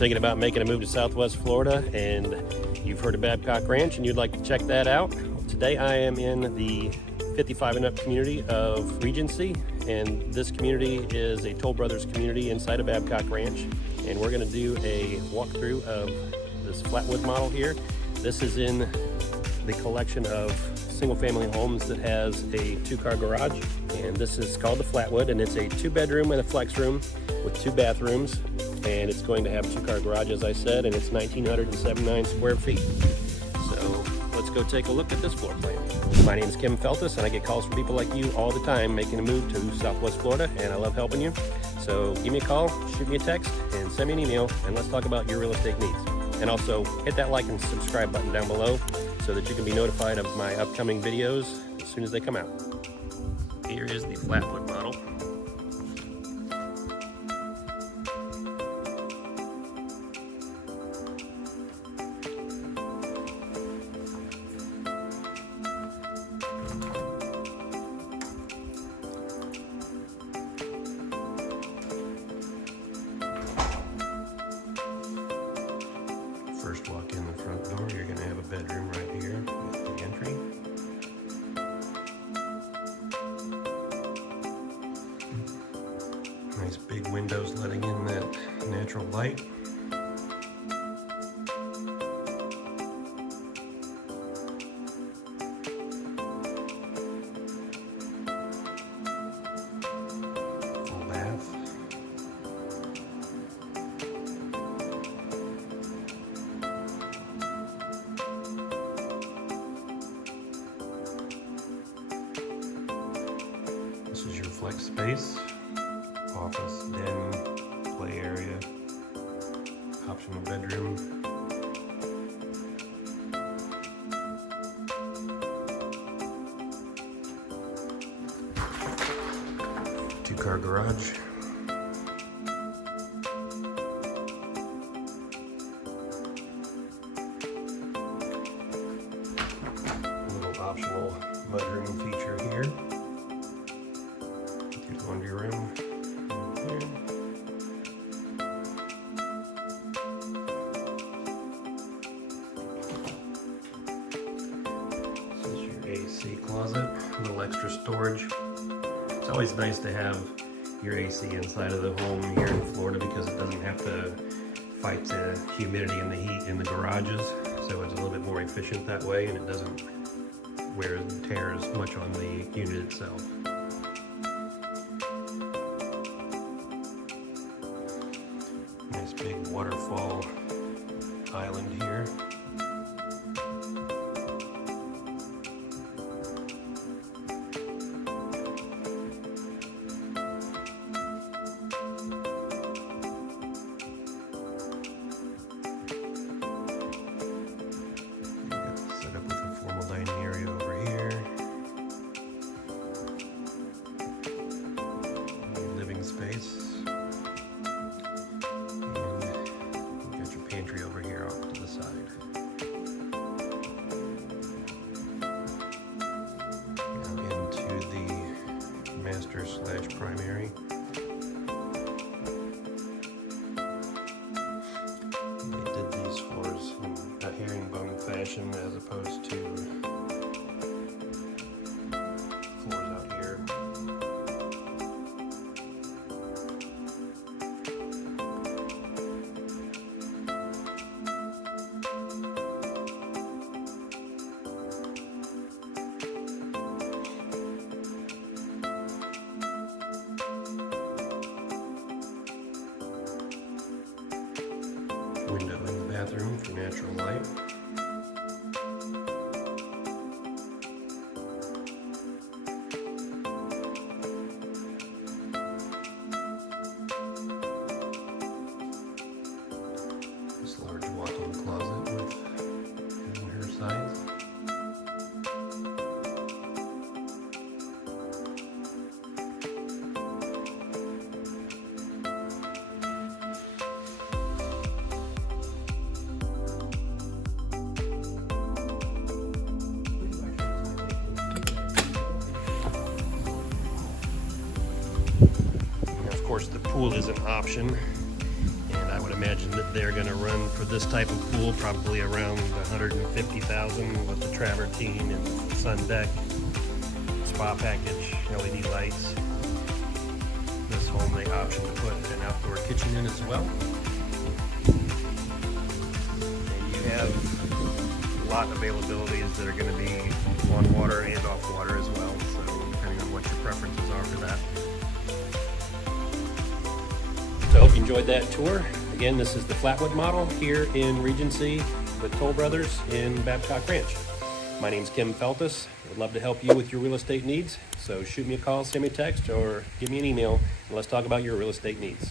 thinking about making a move to Southwest Florida and you've heard of Babcock Ranch and you'd like to check that out, today I am in the 55 and up community of Regency, and this community is a Toll Brothers community inside of Babcock Ranch, and we're going to do a walkthrough of this Flatwood model here. This is in the collection of single family homes that has a 2-car garage, and this is called the Flatwood, and it's a 2-bedroom and a flex room with 2 bathrooms, and it's going to have a 2-car garage, as I said, and it's 1,979 square feet. So let's go take a look at this floor plan. My name is Kim Feltis, and I get calls from people like you all the time making a move to Southwest Florida, and I love helping you. So give me a call, shoot me a text, and send me an email, and let's talk about your real estate needs. And also hit that like and subscribe button down below so that you can be notified of my upcoming videos as soon as they come out. Here is the Flatwood model. First walk in the front door, you're going to have a bedroom right here with the entry. Nice big windows letting in that natural light. Full bath. This is your flex space, office, den, play area, optional bedroom. Two-car garage. A little optional mudroom feature here. Laundry room here. This is your AC closet, a little extra storage. It's always nice to have your AC inside of the home here in Florida because it doesn't have to fight the humidity and the heat in the garages, so it's a little bit more efficient that way, and it doesn't wear and tear as much on the unit itself. Nice big waterfall island here. Set up with a formal dining area over here. Living space. Pantry over here off to the side. Now into the master / primary. They did these floors in a herringbone fashion as opposed to floors out here. Window in the bathroom for natural light. This large walk-in closet with mirror sides. course, the pool is an option, and I would imagine that they're going to run for this type of pool probably around $150,000 with the travertine and sun deck, spa package, LED lights. This home they option to put an outdoor kitchen in as well. And you have lot availabilities that are going to be on water and off water as well, so depending on what your preferences are for that. So I hope you enjoyed that tour. Again, this is the Flatwood Model here in Regency with Toll Brothers in Babcock Ranch. My name's Kim Feltis. I'd love to help you with your real estate needs, so shoot me a call, send me a text, or give me an email, and let's talk about your real estate needs.